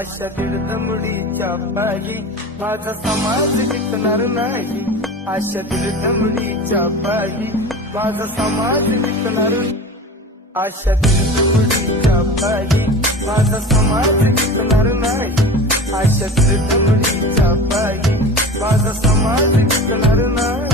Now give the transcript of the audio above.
आशातील दमडीच्या पायी माझा समाज टिकणार नाही. आशातील दमडीच्या पायी माझा समाज टिकणार. आशातील दमडीच्या पायी माझा समाज टिकणार नाही. आशातील दमडीच्या पायी माझा समाज टिकणार नाही.